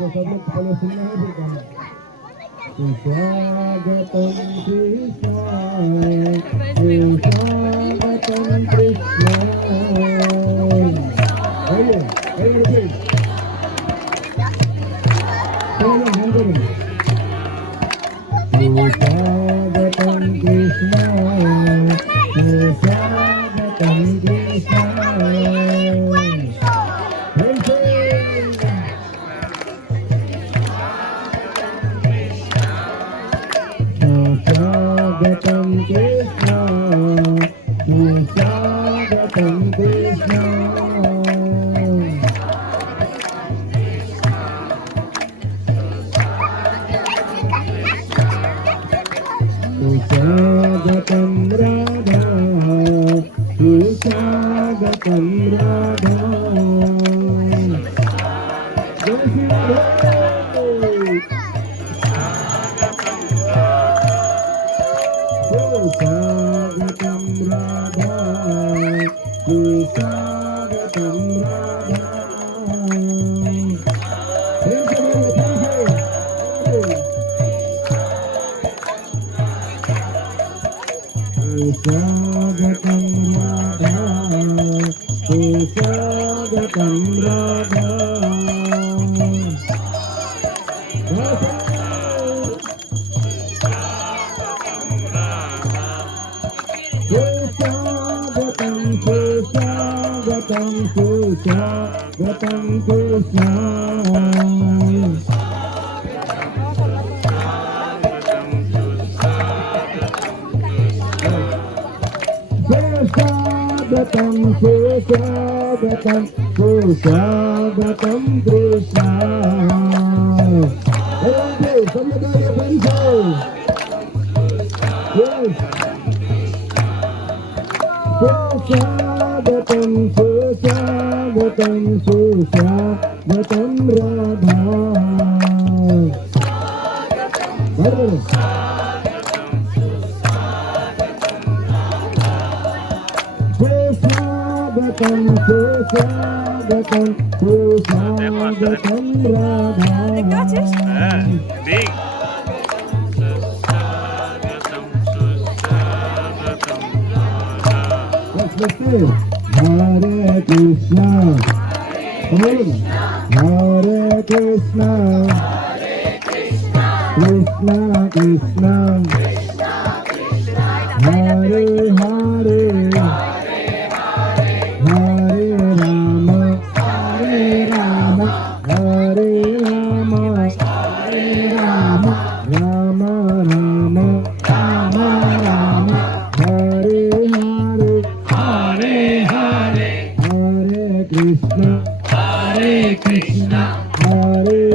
तो सब लोग फॉलो सुनना है फिर गाना। स्वागतम कृष्ण स्वागतम कृष्ण स्वागतम कृष्ण स्वागतम कृष्ण स्वागतम कृष्ण स्वागतम कृष्ण स्वागतम राधा स्वागतम राधा स्वागतम राधा स्वागतम राधा स्वागतम राधा स्वागतम राधा स्वागतम स्वागतम कृष्ण स्वागतम स्वागतम स्वागतम कृष्ण स्वागतम स्वागतम स्वागतम राधा स्वागतम स्वागतम स्वागतम Radha Hare Krishna, Hare Krishna, Krishna Krishna, Hare